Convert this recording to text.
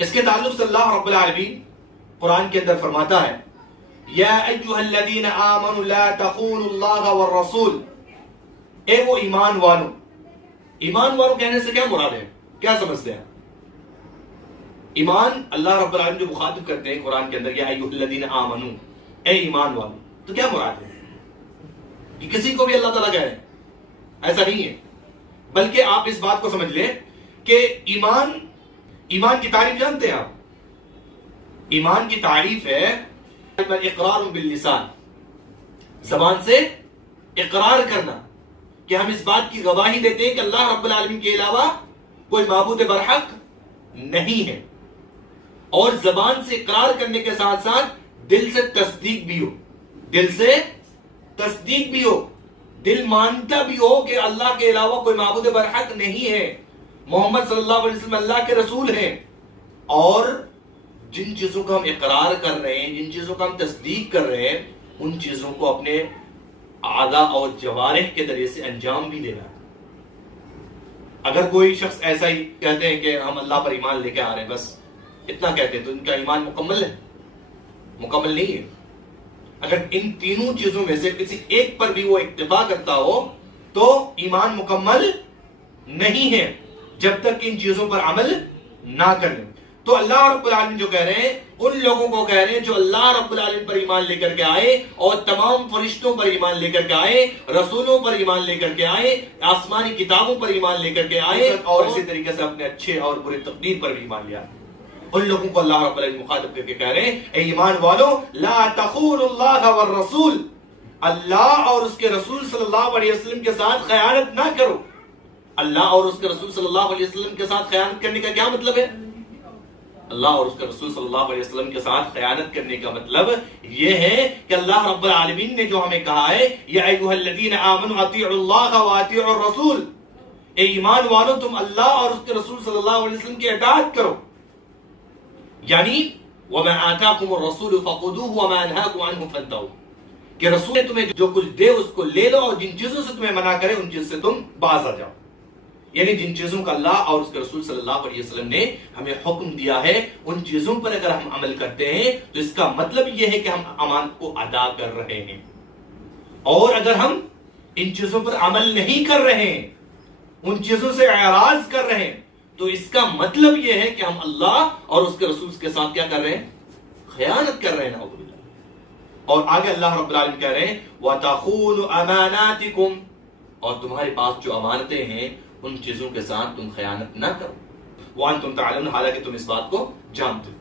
اس کے تعلق سے اللہ رب العالمین قرآن کے اندر فرماتا ہے یا ایھا الذین آمنوا لا تخونوا اللہ والرسول، اے وہ ایمان والو. ایمان والو کہنے سے کیا مراد ہے؟ کیا سمجھتے ہیں؟ ایمان اللہ رب العالمین جو مخاطب کرتے ہیں قرآن کے اندر یا ایھا الذین آمنوا، اے ایمان والو، تو کیا مراد ہے؟ کہ کسی کو بھی اللہ تعالیٰ کہہ رہے ہیں؟ ایسا نہیں ہے، بلکہ آپ اس بات کو سمجھ لیں کہ ایمان کی تعریف جانتے ہیں آپ؟ ایمان کی تعریف ہے اقرار باللسان، زبان سے اقرار کرنا کہ ہم اس بات کی گواہی دیتے ہیں کہ اللہ رب العالمین کے علاوہ کوئی معبود برحق نہیں ہے، اور زبان سے اقرار کرنے کے ساتھ ساتھ دل سے تصدیق بھی ہو، دل سے تصدیق بھی ہو، دل مانتا بھی ہو کہ اللہ کے علاوہ کوئی معبود برحق نہیں ہے، محمد صلی اللہ علیہ وسلم اللہ کے رسول ہیں. اور جن چیزوں کا ہم اقرار کر رہے ہیں، جن چیزوں کا ہم تصدیق کر رہے ہیں، ان چیزوں کو اپنے اعضاء اور جوارح کے ذریعے سے انجام بھی دینا ہے. اگر کوئی شخص ایسا ہی کہتے ہیں کہ ہم اللہ پر ایمان لے کے آ رہے ہیں، بس اتنا کہتے ہیں، تو ان کا ایمان مکمل ہے؟ مکمل نہیں ہے. اگر ان تینوں چیزوں میں سے کسی ایک پر بھی وہ اکتفا کرتا ہو تو ایمان مکمل نہیں ہے جب تک ان چیزوں پر عمل نہ کر لیں. تو اللہ رب العالمین جو کہہ رہے ہیں ان لوگوں کو کہہ رہے ہیں جو اللہ رب العالمین پر ایمان لے کر کے آئے اور تمام فرشتوں پر ایمان لے کر کے آئے، رسولوں پر ایمان لے کر کے آئے، آسمانی کتابوں پر ایمان لے کر کے آئے، اور اسی طریقے سے اپنے اچھے اور برے تقدیر پر بھی ایمان لیا. ان لوگوں کو اللہ رب العالمین مخاطب کر کے کہہ رہے ہیں اے ایمان والو لا تخونوا اللہ والرسول، اللہ اور اس کے رسول صلی اللہ علیہ وسلم کے ساتھ خیانت نہ کرو. اللہ اور اس کے رسول صلی اللہ علیہ وسلم کے ساتھ خیانت کرنے کا کیا مطلب ہے؟ اللہ اور اس کے رسول صلی اللہ علیہ وسلم کے ساتھ خیانت کرنے کا مطلب یہ ہے کہ اللہ رب العالمین نے جو ہمیں کہا ہے یا ایھا الذین آمنوا اطیعوا اللہ واطیعوا الرسول، اے ایمان والو تم اللہ اور اس کے رسول صلی اللہ علیہ وسلم کی اطاعت کرو. یعنی وَمَا آتَاكُمُ الرَّسُولُ فَخُذُوهُ وَمَا أَنْهَاكُمْ عَنْهُ فَانْتَهُوا، کہ رسول تمہیں جو کچھ دے اس کو لے لو، اور جن چیزوں سے تمہیں منع کرے ان چیزوں سے تم باز آ جاؤ. یعنی جن چیزوں کا اللہ اور اس کے رسول صلی اللہ علیہ وسلم نے ہمیں حکم دیا ہے ان چیزوں پر اگر ہم عمل کرتے ہیں تو اس کا مطلب یہ ہے کہ ہم امانت کو ادا کر رہے ہیں. اور اگر ہم ان چیزوں پر عمل نہیں کر رہے ہیں، ان چیزوں سے اعراض کر رہے ہیں، تو اس کا مطلب یہ ہے کہ ہم اللہ اور اس کے رسول کے ساتھ کیا کر رہے ہیں؟ خیانت کر رہے ہیں. نعوذ باللہ. اور آگے اللہ رب العالمین کہہ رہے ہیں وَتَخُونُوا أَمَانَاتِكُمْ، اور تمہارے پاس جو امانتیں ہیں ان چیزوں کے ساتھ تم خیانت نہ کرو. وَأَنْتُمْ تَعْلَمُونَ، حالانکہ تم اس بات کو جانتے ہو.